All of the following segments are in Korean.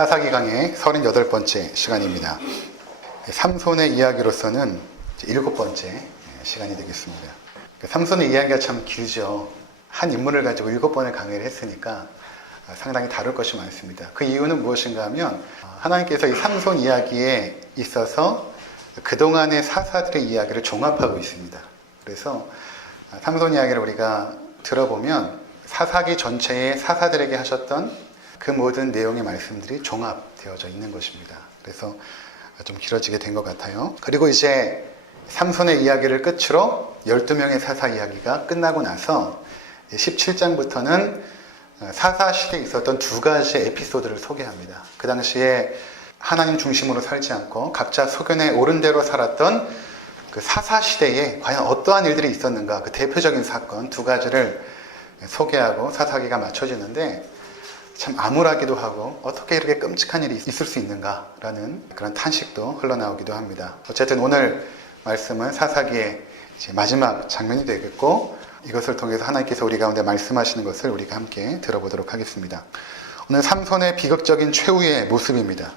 사사기 강의 38번째 시간입니다. 삼손의 이야기로서는 7번째 시간이 되겠습니다. 삼손의 이야기가 참 길죠. 한 인물을 가지고 7번의 강의를 했으니까 상당히 다룰 것이 많습니다. 그 이유는 무엇인가 하면 하나님께서 이 삼손 이야기에 있어서 그동안의 사사들의 이야기를 종합하고 있습니다. 그래서 삼손 이야기를 우리가 들어보면 사사기 전체의 사사들에게 하셨던 그 모든 내용의 말씀들이 종합되어져 있는 것입니다. 그래서 좀 길어지게 된 것 같아요. 그리고 이제 삼손의 이야기를 끝으로 12명의 사사 이야기가 끝나고 나서 17장부터는 사사 시대에 있었던 두 가지의 에피소드를 소개합니다. 그 당시에 하나님 중심으로 살지 않고 각자 소견에 옳은 대로 살았던 그 사사 시대에 과연 어떠한 일들이 있었는가, 그 대표적인 사건 두 가지를 소개하고 사사기가 맞춰지는데 참 암울하기도 하고 어떻게 이렇게 끔찍한 일이 있을 수 있는가라는 그런 탄식도 흘러나오기도 합니다. 어쨌든 오늘 말씀은 사사기의 이제 마지막 장면이 되겠고 이것을 통해서 하나님께서 우리 가운데 말씀하시는 것을 우리가 함께 들어보도록 하겠습니다. 오늘 삼손의 비극적인 최후의 모습입니다.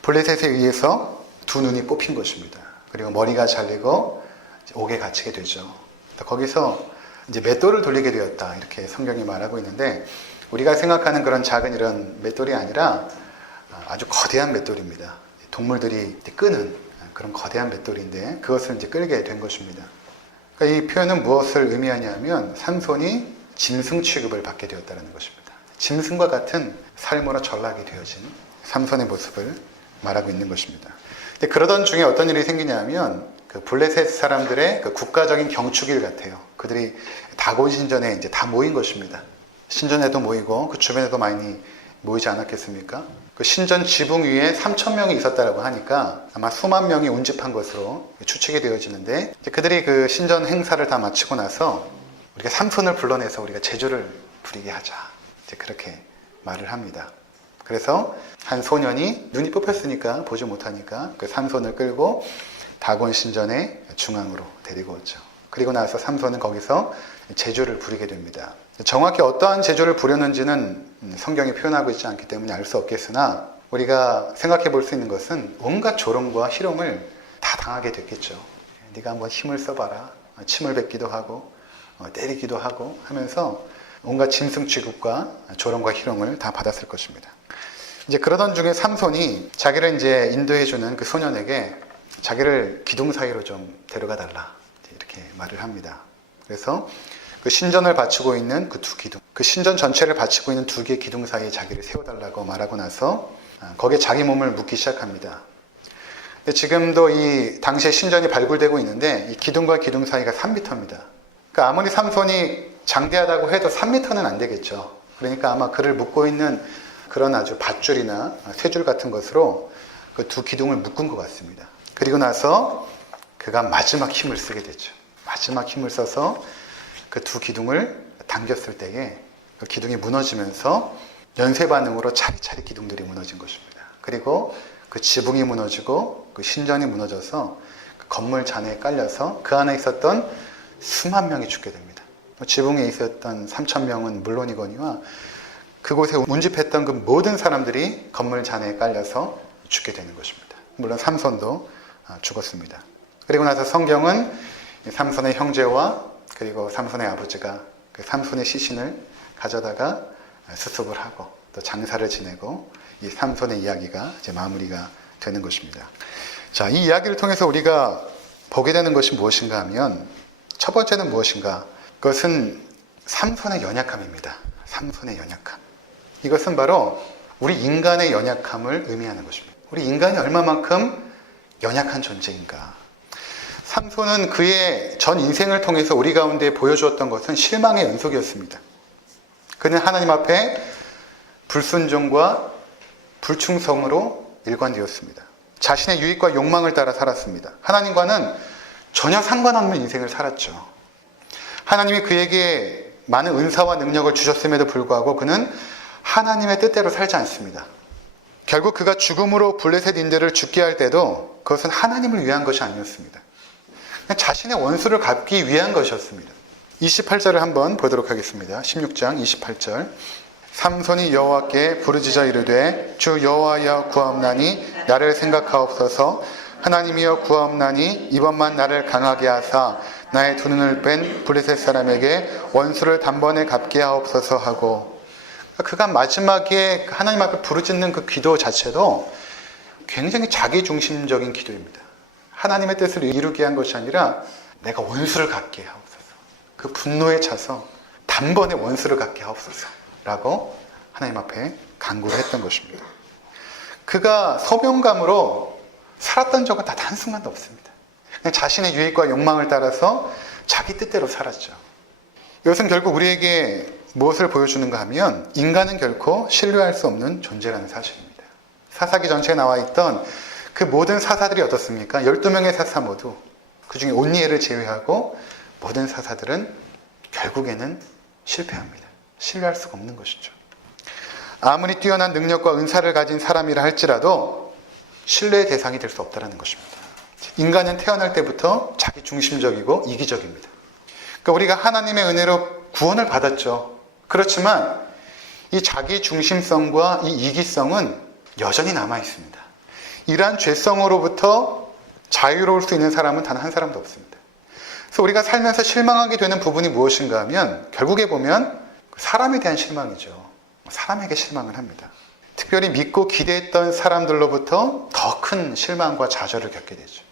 블레셋에 의해서 두 눈이 뽑힌 것입니다. 그리고 머리가 잘리고 옥에 갇히게 되죠. 거기서 이제 맷돌을 돌리게 되었다, 이렇게 성경이 말하고 있는데 우리가 생각하는 그런 작은 이런 맷돌이 아니라 아주 거대한 맷돌입니다. 동물들이 끄는 그런 거대한 맷돌인데 그것을 이제 끌게 된 것입니다. 그러니까 이 표현은 무엇을 의미하냐면 삼손이 짐승 취급을 받게 되었다는 것입니다. 짐승과 같은 삶으로 전락이 되어진 삼손의 모습을 말하고 있는 것입니다. 근데 그러던 중에 어떤 일이 생기냐면 그 블레셋 사람들의 그 국가적인 경축일 같아요. 그들이 다곤 신전에 이제 다 모인 것입니다. 신전에도 모이고 그 주변에도 많이 모이지 않았겠습니까? 그 신전 지붕 위에 3,000명이 있었다고 하니까 아마 수만 명이 운집한 것으로 추측이 되어지는데 그들이 그 신전 행사를 다 마치고 나서 우리가 삼손을 불러내서 우리가 제주를 부리게 하자, 이제 그렇게 말을 합니다. 그래서 한 소년이 눈이 뽑혔으니까 보지 못하니까 그 삼손을 끌고 다곤 신전의 중앙으로 데리고 오죠. 그리고 나서 삼손은 거기서 제주를 부리게 됩니다. 정확히 어떠한 제주를 부렸는지는 성경이 표현하고 있지 않기 때문에 알 수 없겠으나 우리가 생각해 볼 수 있는 것은 온갖 조롱과 희롱을 다 당하게 됐겠죠. 네가 한번 힘을 써봐라. 침을 뱉기도 하고 때리기도 하고 하면서 온갖 짐승 취급과 조롱과 희롱을 다 받았을 것입니다. 이제 그러던 중에 삼손이 자기를 이제 인도해주는 그 소년에게 자기를 기둥 사이로 좀 데려가 달라, 이렇게 말을 합니다. 그래서 그 신전을 바치고 있는 그 두 기둥, 그 신전 전체를 바치고 있는 두 개의 기둥 사이에 자기를 세워달라고 말하고 나서 거기에 자기 몸을 묻기 시작합니다. 근데 지금도 이 당시에 신전이 발굴되고 있는데 이 기둥과 기둥 사이가 3m입니다. 그러니까 아무리 삼손이 장대하다고 해도 3m는 안 되겠죠. 그러니까 아마 그를 묶고 있는 그런 아주 밧줄이나 쇠줄 같은 것으로 그 두 기둥을 묶은 것 같습니다. 그리고 나서 그가 마지막 힘을 쓰게 되죠. 마지막 힘을 써서 그 두 기둥을 당겼을 때에 그 기둥이 무너지면서 연쇄 반응으로 차례차례 기둥들이 무너진 것입니다. 그리고 그 지붕이 무너지고 그 신전이 무너져서 그 건물 잔해에 깔려서 그 안에 있었던 수만 명이 죽게 됩니다. 지붕에 있었던 3,000명은 물론이거니와 그곳에 운집했던 그 모든 사람들이 건물 잔해에 깔려서 죽게 되는 것입니다. 물론 삼손도 죽었습니다. 그리고 나서 성경은 삼손의 형제와 그리고 삼손의 아버지가 그 삼손의 시신을 가져다가 수습을 하고 또 장사를 지내고 이 삼손의 이야기가 이제 마무리가 되는 것입니다. 자, 이 이야기를 통해서 우리가 보게 되는 것이 무엇인가 하면 첫 번째는 무엇인가? 그것은 삼손의 연약함입니다. 삼손의 연약함. 이것은 바로 우리 인간의 연약함을 의미하는 것입니다. 우리 인간이 얼마만큼 연약한 존재인가? 삼손은 그의 전 인생을 통해서 우리 가운데 보여주었던 것은 실망의 연속이었습니다. 그는 하나님 앞에 불순종과 불충성으로 일관되었습니다. 자신의 유익과 욕망을 따라 살았습니다. 하나님과는 전혀 상관없는 인생을 살았죠. 하나님이 그에게 많은 은사와 능력을 주셨음에도 불구하고 그는 하나님의 뜻대로 살지 않습니다. 결국 그가 죽음으로 블레셋인들을 죽게 할 때도 그것은 하나님을 위한 것이 아니었습니다. 자신의 원수를 갚기 위한 것이었습니다. 28절을 한번 보도록 하겠습니다. 16장 28절. 삼손이 여호와께 부르짖어 이르되 주 여호와여 구하옵나니 나를 생각하옵소서. 하나님이여 구하옵나니 이번만 나를 강하게 하사 나의 두 눈을 뺀 블레셋 사람에게 원수를 단번에 갚게 하옵소서 하고, 그가 마지막에 하나님 앞에 부르짖는 그 기도 자체도 굉장히 자기중심적인 기도입니다. 하나님의 뜻을 이루게 한 것이 아니라 내가 원수를 갚게 하옵소서, 그 분노에 차서 단번에 원수를 갚게 하옵소서 라고 하나님 앞에 간구를 했던 것입니다. 그가 소명감으로 살았던 적은 단 한순간도 없습니다. 그냥 자신의 유익과 욕망을 따라서 자기 뜻대로 살았죠. 이것은 결국 우리에게 무엇을 보여주는가 하면 인간은 결코 신뢰할 수 없는 존재라는 사실입니다. 사사기 전체에 나와 있던 그 모든 사사들이 어떻습니까? 12명의 사사 모두, 그 중에 온니엘을 제외하고 모든 사사들은 결국에는 실패합니다. 신뢰할 수가 없는 것이죠. 아무리 뛰어난 능력과 은사를 가진 사람이라 할지라도 신뢰의 대상이 될 수 없다는 것입니다. 인간은 태어날 때부터 자기중심적이고 이기적입니다. 그러니까 우리가 하나님의 은혜로 구원을 받았죠. 그렇지만 이 자기중심성과 이 이기성은 여전히 남아있습니다. 이러한 죄성으로부터 자유로울 수 있는 사람은 단 한 사람도 없습니다. 그래서 우리가 살면서 실망하게 되는 부분이 무엇인가 하면 결국에 보면 사람에 대한 실망이죠. 사람에게 실망을 합니다. 특별히 믿고 기대했던 사람들로부터 더 큰 실망과 좌절을 겪게 되죠.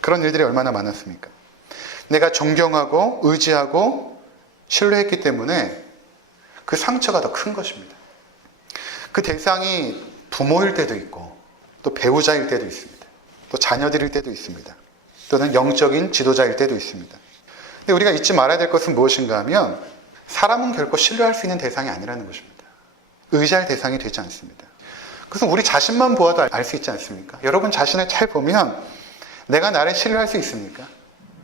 그런 일들이 얼마나 많았습니까? 내가 존경하고 의지하고 신뢰했기 때문에 그 상처가 더 큰 것입니다. 그 대상이 부모일 때도 있고 또 배우자일 때도 있습니다. 또 자녀들일 때도 있습니다. 또는 영적인 지도자일 때도 있습니다. 근데 우리가 잊지 말아야 될 것은 무엇인가 하면 사람은 결코 신뢰할 수 있는 대상이 아니라는 것입니다. 의지할 대상이 되지 않습니다. 그래서 우리 자신만 보아도 알 수 있지 않습니까? 여러분 자신을 잘 보면 내가 나를 신뢰할 수 있습니까?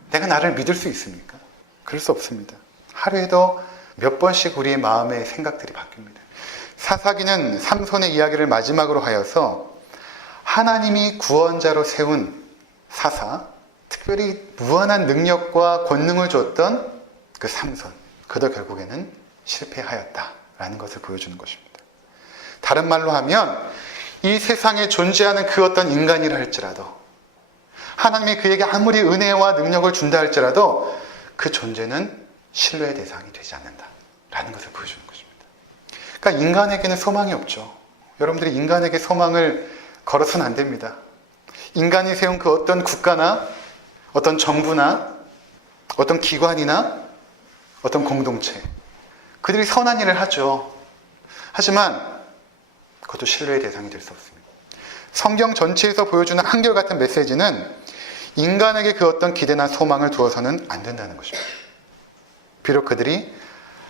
내가 나를 믿을 수 있습니까? 그럴 수 없습니다. 하루에도 몇 번씩 우리의 마음의 생각들이 바뀝니다. 사사기는 삼손의 이야기를 마지막으로 하여서 하나님이 구원자로 세운 사사, 특별히 무한한 능력과 권능을 줬던 그 삼손, 그도 결국에는 실패하였다라는 것을 보여주는 것입니다. 다른 말로 하면 이 세상에 존재하는 그 어떤 인간이라 할지라도, 하나님이 그에게 아무리 은혜와 능력을 준다 할지라도 그 존재는 신뢰의 대상이 되지 않는다라는 것을 보여주는 것입니다. 그러니까 인간에게는 소망이 없죠. 여러분들이 인간에게 소망을 걸어서는 안 됩니다. 인간이 세운 그 어떤 국가나 어떤 정부나 어떤 기관이나 어떤 공동체, 그들이 선한 일을 하죠. 하지만 그것도 신뢰의 대상이 될 수 없습니다. 성경 전체에서 보여주는 한결같은 메시지는 인간에게 그 어떤 기대나 소망을 두어서는 안 된다는 것입니다. 비록 그들이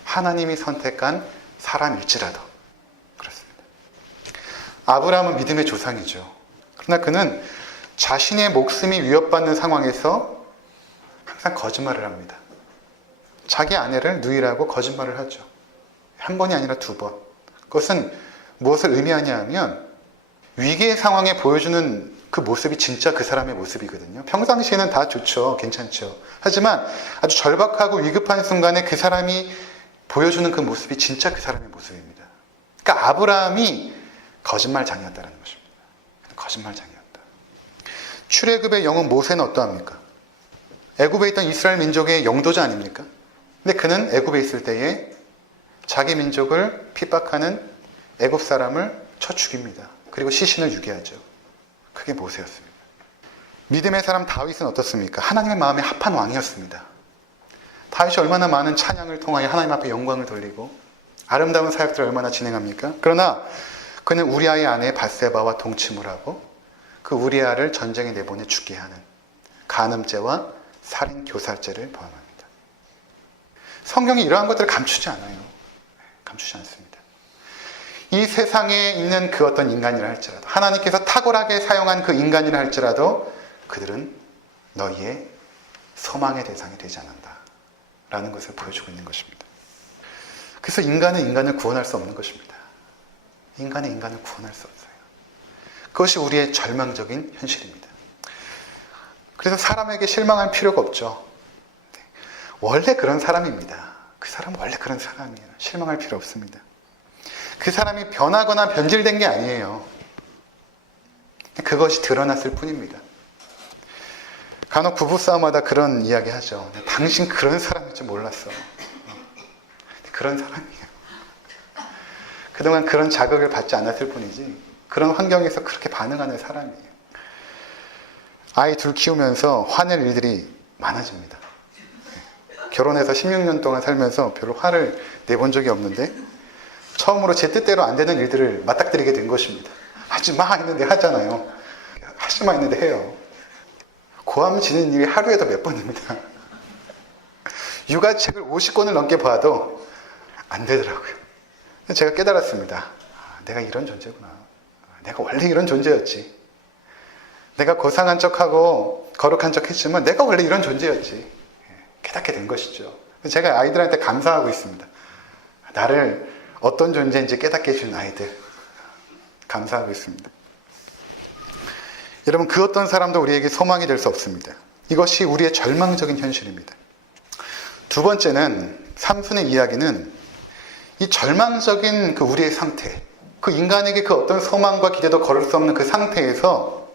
하나님이 선택한 사람일지라도 그렇습니다. 아브라함은 믿음의 조상이죠. 그러나 그는 자신의 목숨이 위협받는 상황에서 항상 거짓말을 합니다. 자기 아내를 누이라고 거짓말을 하죠. 한 번이 아니라 두 번. 그것은 무엇을 의미하냐 하면 위기의 상황에 보여주는 그 모습이 진짜 그 사람의 모습이거든요. 평상시에는 다 좋죠. 괜찮죠. 하지만 아주 절박하고 위급한 순간에 그 사람이 보여주는 그 모습이 진짜 그 사람의 모습입니다. 그러니까 아브라함이 거짓말장이었다는 것입니다. 거짓말장이었다. 출애굽의 영웅 모세는 어떠합니까? 애굽에 있던 이스라엘 민족의 영도자 아닙니까? 근데 그는 애굽에 있을 때에 자기 민족을 핍박하는 애굽 사람을 쳐 죽입니다. 그리고 시신을 유기하죠. 그게 모세였습니다. 믿음의 사람 다윗은 어떻습니까? 하나님의 마음에 합한 왕이었습니다. 다윗이 얼마나 많은 찬양을 통하여 하나님 앞에 영광을 돌리고 아름다운 사역들을 얼마나 진행합니까? 그러나 그는 우리아의 아내 밧세바와 동침을 하고 그 우리아를 전쟁에 내보내 죽게 하는 간음죄와 살인 교살죄를 범합니다. 성경이 이러한 것들을 감추지 않아요. 감추지 않습니다. 이 세상에 있는 그 어떤 인간이라 할지라도, 하나님께서 탁월하게 사용한 그 인간이라 할지라도 그들은 너희의 소망의 대상이 되지 않는다 라는 것을 보여주고 있는 것입니다. 그래서 인간은 인간을 구원할 수 없는 것입니다. 인간은 인간을 구원할 수 없어요. 그것이 우리의 절망적인 현실입니다. 그래서 사람에게 실망할 필요가 없죠. 원래 그런 사람입니다. 그 사람은 원래 그런 사람이에요. 실망할 필요 없습니다. 그 사람이 변하거나 변질된 게 아니에요. 그것이 드러났을 뿐입니다. 간혹 부부싸움마다 그런 이야기 하죠. 당신 그런 사람일 줄 몰랐어. 그런 사람이에요. 그동안 그런 자극을 받지 않았을 뿐이지 그런 환경에서 그렇게 반응하는 사람이에요. 아이 둘 키우면서 화낼 일들이 많아집니다. 결혼해서 16년 동안 살면서 별로 화를 내본 적이 없는데 처음으로 제 뜻대로 안 되는 일들을 맞닥뜨리게 된 것입니다. 하지 마 했는데 하잖아요. 하지 마 했는데 해요. 고함 지는 일이 하루에도 몇 번입니다. 육아책을 50권을 넘게 봐도 안 되더라고요. 제가 깨달았습니다. 내가 이런 존재구나. 내가 원래 이런 존재였지. 내가 고상한 척하고 거룩한 척 했지만 내가 원래 이런 존재였지. 깨닫게 된 것이죠. 제가 아이들한테 감사하고 있습니다. 나를 어떤 존재인지 깨닫게 해준 아이들 감사하고 있습니다. 여러분, 그 어떤 사람도 우리에게 소망이 될 수 없습니다. 이것이 우리의 절망적인 현실입니다. 두 번째는 삼손의 이야기는 이 절망적인 그 우리의 상태, 그 인간에게 그 어떤 소망과 기대도 걸을 수 없는 그 상태에서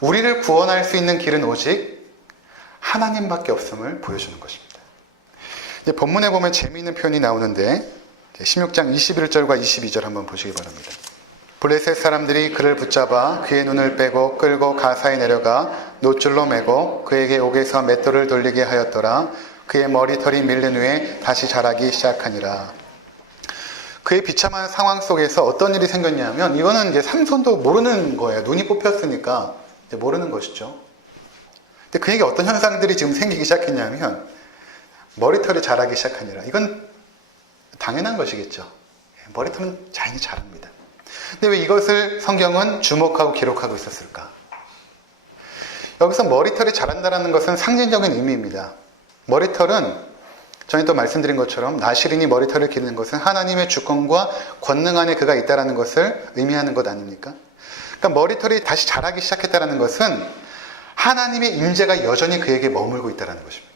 우리를 구원할 수 있는 길은 오직 하나님밖에 없음을 보여주는 것입니다. 이제 본문에 보면 재미있는 표현이 나오는데 16장 21절과 22절 한번 보시기 바랍니다. 블레셋 사람들이 그를 붙잡아 그의 눈을 빼고 끌고 가사에 내려가 노줄로 매고 그에게 옥에서 맷돌을 돌리게 하였더라. 그의 머리털이 밀린 후에 다시 자라기 시작하니라. 그의 비참한 상황 속에서 어떤 일이 생겼냐면 이거는 이제 삼손도 모르는 거예요. 눈이 뽑혔으니까 이제 모르는 것이죠. 근데 그에게 어떤 현상들이 지금 생기기 시작했냐면 머리털이 자라기 시작하니라. 이건 당연한 것이겠죠. 머리털은 자연히 자랍니다. 근데 왜 이것을 성경은 주목하고 기록하고 있었을까? 여기서 머리털이 자란다는 것은 상징적인 의미입니다. 머리털은 전에도 말씀드린 것처럼 나시린이 머리털을 기르는 것은 하나님의 주권과 권능 안에 그가 있다는 것을 의미하는 것 아닙니까? 그러니까 머리털이 다시 자라기 시작했다는 것은 하나님의 임재가 여전히 그에게 머물고 있다는 것입니다.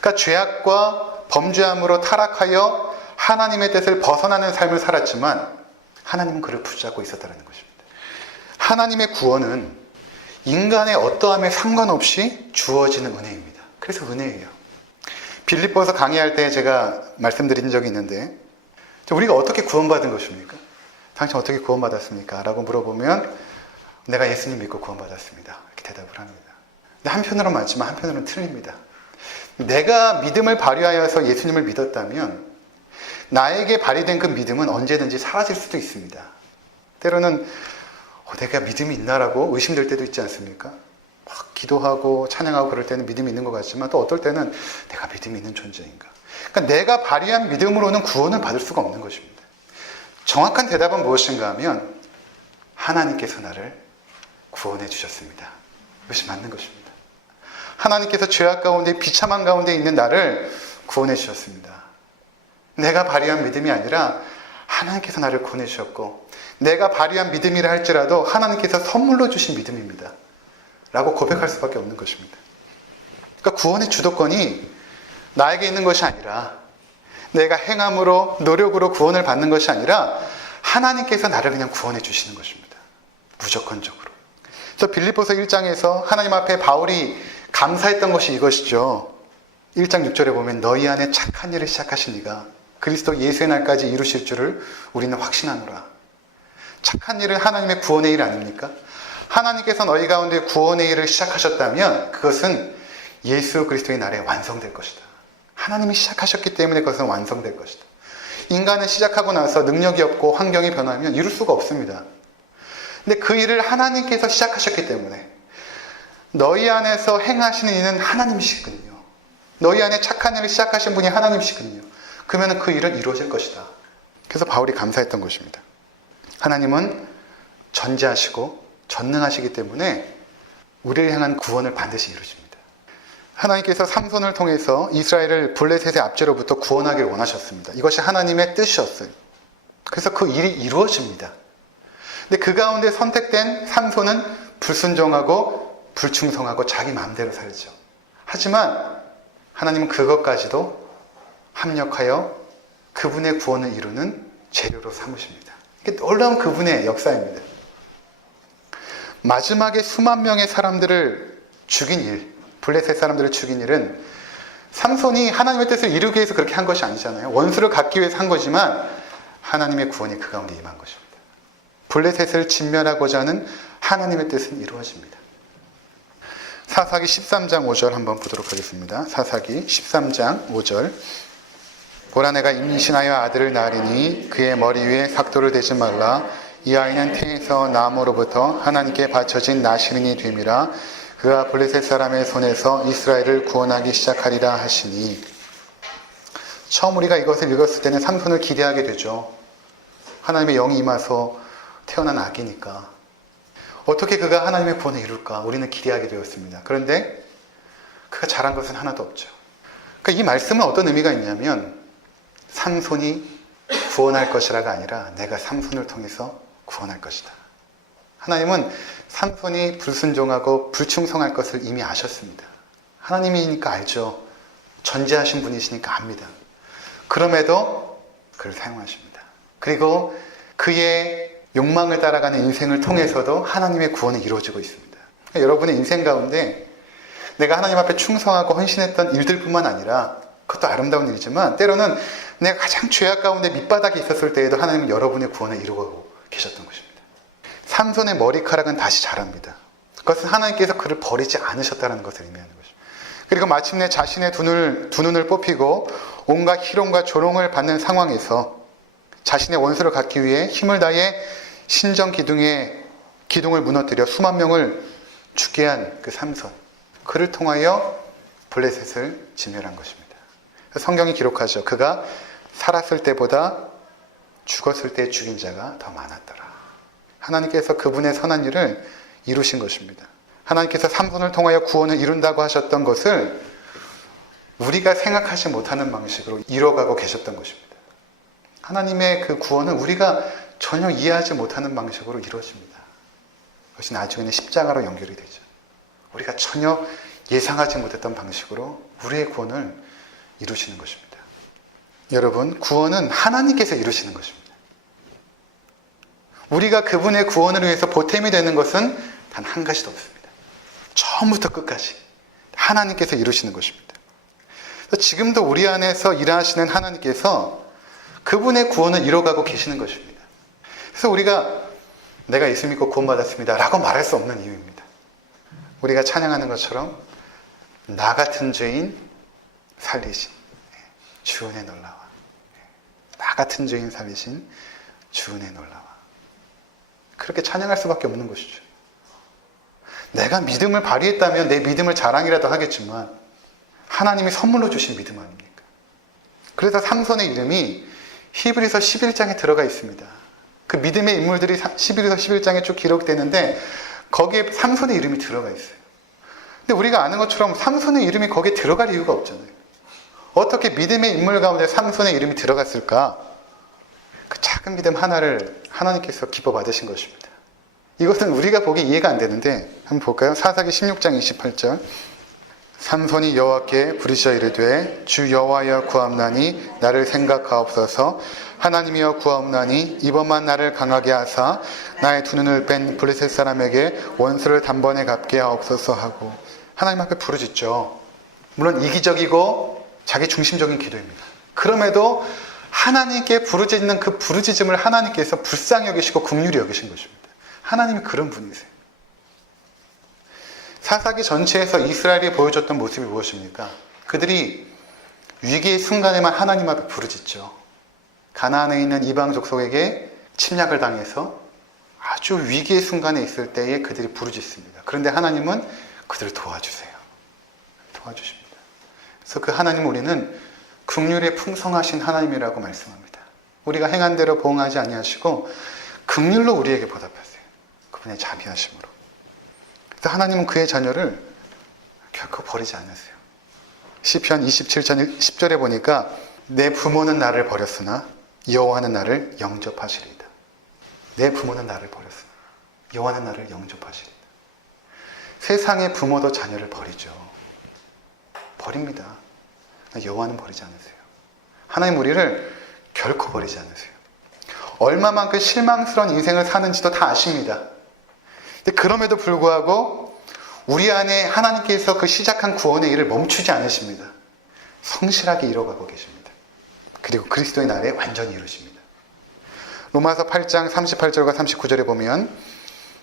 그러니까 죄악과 범죄함으로 타락하여 하나님의 뜻을 벗어나는 삶을 살았지만 하나님은 그를 붙잡고 있었다는 것입니다. 하나님의 구원은 인간의 어떠함에 상관없이 주어지는 은혜입니다. 그래서 은혜예요. 빌립보서 강의할 때 제가 말씀드린 적이 있는데 우리가 어떻게 구원받은 것입니까? 당신 어떻게 구원받았습니까? 라고 물어보면 내가 예수님 믿고 구원받았습니다. 이렇게 대답을 합니다. 근데 한편으로는 맞지만 한편으로는 틀립니다. 내가 믿음을 발휘하여서 예수님을 믿었다면 나에게 발휘된 그 믿음은 언제든지 사라질 수도 있습니다. 때로는 내가 믿음이 있나라고 의심될 때도 있지 않습니까? 막 기도하고 찬양하고 그럴 때는 믿음이 있는 것 같지만 또 어떨 때는 내가 믿음이 있는 존재인가? 그러니까 내가 발휘한 믿음으로는 구원을 받을 수가 없는 것입니다. 정확한 대답은 무엇인가 하면 하나님께서 나를 구원해 주셨습니다. 이것이 맞는 것입니다. 하나님께서 죄악 가운데 비참한 가운데 있는 나를 구원해 주셨습니다. 내가 발휘한 믿음이 아니라 하나님께서 나를 구원해 주셨고 내가 발휘한 믿음이라 할지라도 하나님께서 선물로 주신 믿음입니다. 라고 고백할 수밖에 없는 것입니다. 그러니까 구원의 주도권이 나에게 있는 것이 아니라 내가 행함으로 노력으로 구원을 받는 것이 아니라 하나님께서 나를 그냥 구원해 주시는 것입니다. 무조건적으로. 그래서 빌립보서 1장에서 하나님 앞에 바울이 감사했던 것이 이것이죠. 1장 6절에 보면 너희 안에 착한 일을 시작하신 이가 그리스도 예수의 날까지 이루실 줄을 우리는 확신하노라. 착한 일은 하나님의 구원의 일 아닙니까? 하나님께서 너희 가운데 구원의 일을 시작하셨다면 그것은 예수 그리스도의 날에 완성될 것이다. 하나님이 시작하셨기 때문에 그것은 완성될 것이다. 인간은 시작하고 나서 능력이 없고 환경이 변하면 이룰 수가 없습니다. 근데 그 일을 하나님께서 시작하셨기 때문에 너희 안에서 행하시는 이는 하나님이시거든요. 너희 안에 착한 일을 시작하신 분이 하나님이시거든요. 그러면 그 일은 이루어질 것이다. 그래서 바울이 감사했던 것입니다. 하나님은 전지하시고 전능하시기 때문에 우리를 향한 구원을 반드시 이루십니다. 하나님께서 삼손을 통해서 이스라엘을 블레셋의 압제로부터 구원하기를 원하셨습니다. 이것이 하나님의 뜻이었어요. 그래서 그 일이 이루어집니다. 근데 그 가운데 선택된 삼손은 불순종하고 불충성하고 자기 마음대로 살죠. 하지만 하나님은 그것까지도 합력하여 그분의 구원을 이루는 재료로 삼으십니다. 이게 놀라운 그분의 역사입니다. 마지막에 수만 명의 사람들을 죽인 일, 블레셋 사람들을 죽인 일은 삼손이 하나님의 뜻을 이루기 위해서 그렇게 한 것이 아니잖아요. 원수를 갚기 위해서 한 거지만 하나님의 구원이 그 가운데 임한 것입니다. 블레셋을 진멸하고자 하는 하나님의 뜻은 이루어집니다. 사사기 13장 5절 한번 보도록 하겠습니다. 사사기 13장 5절. 보라, 내가 임신하여 아들을 낳으리니 그의 머리 위에 삭도를 대지 말라. 이 아이는 태에서 나무로부터 하나님께 바쳐진 나시린이 됨이라. 그가 블레셋 사람의 손에서 이스라엘을 구원하기 시작하리라 하시니. 처음 우리가 이것을 읽었을 때는 삼손을 기대하게 되죠. 하나님의 영이 임하서 태어난 아기니까 어떻게 그가 하나님의 구원을 이룰까 우리는 기대하게 되었습니다. 그런데 그가 잘한 것은 하나도 없죠. 그러니까 이 말씀은 어떤 의미가 있냐면 삼손이 구원할 것이라가 아니라 내가 삼손을 통해서 구원할 것이다. 하나님은 삼손이 불순종하고 불충성할 것을 이미 아셨습니다. 하나님이니까 알죠. 전지하신 분이시니까 압니다. 그럼에도 그를 사용하십니다. 그리고 그의 욕망을 따라가는 인생을 통해서도 하나님의 구원이 이루어지고 있습니다. 그러니까 여러분의 인생 가운데 내가 하나님 앞에 충성하고 헌신했던 일들뿐만 아니라 그것도 아름다운 일이지만 때로는 내가 가장 죄악 가운데 밑바닥에 있었을 때에도 하나님은 여러분의 구원을 이루고 계셨던 것입니다. 삼손의 머리카락은 다시 자랍니다. 그것은 하나님께서 그를 버리지 않으셨다는 것을 의미하는 것입니다. 그리고 마침내 자신의 두 눈을 뽑히고 온갖 희롱과 조롱을 받는 상황에서 자신의 원수를 갚기 위해 힘을 다해 신정 기둥을 무너뜨려 수만 명을 죽게 한 그 삼손, 그를 통하여 블레셋을 진멸한 것입니다. 성경이 기록하죠. 그가 살았을 때보다 죽었을 때 죽인 자가 더 많았더라. 하나님께서 그분의 선한 일을 이루신 것입니다. 하나님께서 삼손을 통하여 구원을 이룬다고 하셨던 것을 우리가 생각하지 못하는 방식으로 이뤄가고 계셨던 것입니다. 하나님의 그 구원은 우리가 전혀 이해하지 못하는 방식으로 이루어집니다. 그것이 나중에는 십자가로 연결이 되죠. 우리가 전혀 예상하지 못했던 방식으로 우리의 구원을 이루시는 것입니다. 여러분, 구원은 하나님께서 이루시는 것입니다. 우리가 그분의 구원을 위해서 보탬이 되는 것은 단 한 가지도 없습니다. 처음부터 끝까지 하나님께서 이루시는 것입니다. 지금도 우리 안에서 일하시는 하나님께서 그분의 구원을 이뤄가고 계시는 것입니다. 그래서 우리가 내가 예수 믿고 구원받았습니다 라고 말할 수 없는 이유입니다. 우리가 찬양하는 것처럼 나 같은 죄인 살리신 주 은혜 놀라와. 나 같은 죄인 살리신 주 은혜 놀라와. 그렇게 찬양할 수밖에 없는 것이죠. 내가 믿음을 발휘했다면 내 믿음을 자랑이라도 하겠지만 하나님이 선물로 주신 믿음 아닙니까? 그래서 삼손의 이름이 히브리서 11장에 들어가 있습니다. 그 믿음의 인물들이 히브리서 11장에 쭉 기록되는데 거기에 삼손의 이름이 들어가 있어요. 근데 우리가 아는 것처럼 삼손의 이름이 거기에 들어갈 이유가 없잖아요. 어떻게 믿음의 인물 가운데 삼손의 이름이 들어갔을까? 그 작은 믿음 하나를 하나님께서 기뻐 받으신 것입니다. 이것은 우리가 보기 이해가 안 되는데 한번 볼까요? 사사기 16장 28절. 삼손이 여호와께 부르짖어 이르되 주 여호와여 구하옵나니 나를 생각하옵소서. 하나님이여 구하옵나니 이번만 나를 강하게 하사 나의 두 눈을 뺀 블레셋 사람에게 원수를 단번에 갚게 하옵소서 하고 하나님 앞에 부르짖죠. 물론 이기적이고 자기 중심적인 기도입니다. 그럼에도 하나님께 부르짖는 그 부르짖음을 하나님께서 불쌍히 여기시고 긍휼히 여기신 것입니다. 하나님이 그런 분이세요. 사사기 전체에서 이스라엘이 보여줬던 모습이 무엇입니까? 그들이 위기의 순간에만 하나님 앞에 부르짖죠. 가나안에 있는 이방 족속에게 침략을 당해서 아주 위기의 순간에 있을 때에 그들이 부르짖습니다. 그런데 하나님은 그들을 도와주세요. 도와주십니다. 그래서 그 하나님 우리는 긍휼에 풍성하신 하나님이라고 말씀합니다. 우리가 행한 대로 보응하지 아니하시고 긍휼로 우리에게 보답하세요. 그분의 자비하심으로. 그래서 하나님은 그의 자녀를 결코 버리지 않으세요. 시편 27장 10절에 보니까 내 부모는 나를 버렸으나 여호와는 나를 영접하시리이다. 내 부모는 나를 버렸으나 여호와는 나를 영접하시리이다. 세상의 부모도 자녀를 버리죠. 버립니다. 여호와는 버리지 않으세요. 하나님 우리를 결코 버리지 않으세요. 얼마만큼 실망스러운 인생을 사는지도 다 아십니다. 근데 그럼에도 불구하고 우리 안에 하나님께서 그 시작한 구원의 일을 멈추지 않으십니다. 성실하게 이뤄가고 계십니다. 그리고 그리스도의 날에 완전히 이루십니다. 로마서 8장 38절과 39절에 보면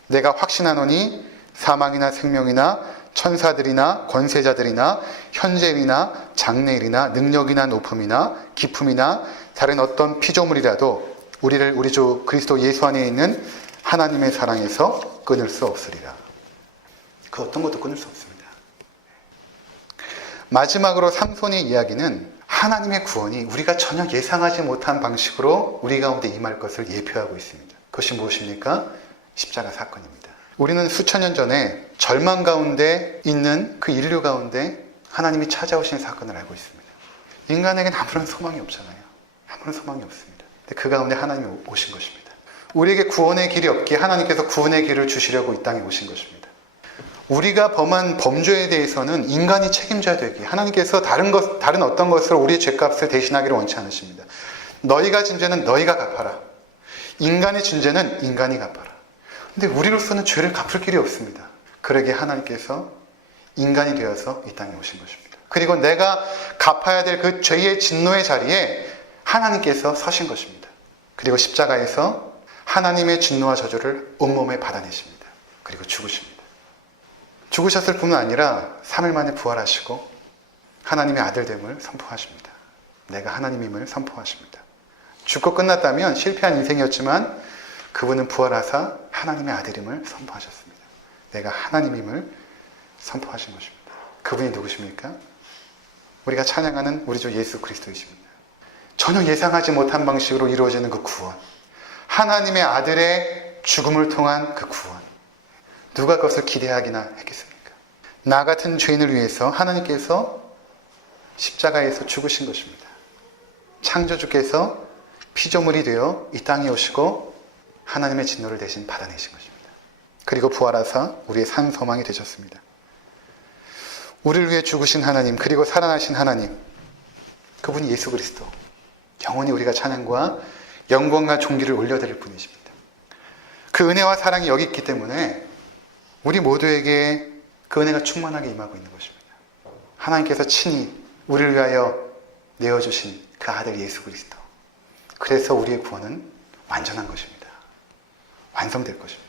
내가 확신하노니 사망이나 생명이나 천사들이나 권세자들이나 현재일이나 장래일이나 능력이나 높음이나 기품이나 다른 어떤 피조물이라도 우리를 우리 주 그리스도 예수 안에 있는 하나님의 사랑에서 끊을 수 없으리라. 그 어떤 것도 끊을 수 없습니다. 마지막으로 삼손의 이야기는 하나님의 구원이 우리가 전혀 예상하지 못한 방식으로 우리 가운데 임할 것을 예표하고 있습니다. 그것이 무엇입니까? 십자가 사건입니다. 우리는 수천 년 전에 절망 가운데 있는 그 인류 가운데 하나님이 찾아오신 사건을 알고 있습니다. 인간에게는 아무런 소망이 없잖아요. 아무런 소망이 없습니다. 근데 그 가운데 하나님이 오신 것입니다. 우리에게 구원의 길이 없기에 하나님께서 구원의 길을 주시려고 이 땅에 오신 것입니다. 우리가 범한 범죄에 대해서는 인간이 책임져야 되기에 하나님께서 다른 어떤 것으로 우리의 죄값을 대신하기를 원치 않으십니다. 너희가 진 죄는 너희가 갚아라. 인간의 진 죄는 인간이 갚아라. 근데 우리로서는 죄를 갚을 길이 없습니다. 그러기에 하나님께서 인간이 되어서 이 땅에 오신 것입니다. 그리고 내가 갚아야 될 그 죄의 진노의 자리에 하나님께서 서신 것입니다. 그리고 십자가에서 하나님의 진노와 저주를 온몸에 받아내십니다. 그리고 죽으십니다. 죽으셨을 뿐만 아니라 3일 만에 부활하시고 하나님의 아들됨을 선포하십니다. 내가 하나님임을 선포하십니다. 죽고 끝났다면 실패한 인생이었지만 그분은 부활하사 하나님의 아들임을 선포하셨습니다. 내가 하나님임을 선포하신 것입니다. 그분이 누구십니까? 우리가 찬양하는 우리 주 예수 그리스도이십니다. 전혀 예상하지 못한 방식으로 이루어지는 그 구원, 하나님의 아들의 죽음을 통한 그 구원, 누가 그것을 기대하기나 했겠습니까? 나 같은 죄인을 위해서 하나님께서 십자가에서 죽으신 것입니다. 창조주께서 피조물이 되어 이 땅에 오시고 하나님의 진노를 대신 받아내신 것입니다. 그리고 부활하사 우리의 산 소망이 되셨습니다. 우리를 위해 죽으신 하나님, 그리고 살아나신 하나님, 그분이 예수 그리스도, 영원히 우리가 찬양과 영광과 존귀를 올려드릴 분이십니다. 그 은혜와 사랑이 여기 있기 때문에 우리 모두에게 그 은혜가 충만하게 임하고 있는 것입니다. 하나님께서 친히 우리를 위하여 내어주신 그 아들 예수 그리스도. 그래서 우리의 구원은 완전한 것입니다. 완성될 것입니다.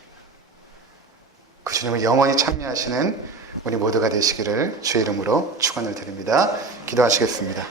그 주님을 영원히 찬미하시는 우리 모두가 되시기를 주의 이름으로 축원을 드립니다. 기도하시겠습니다.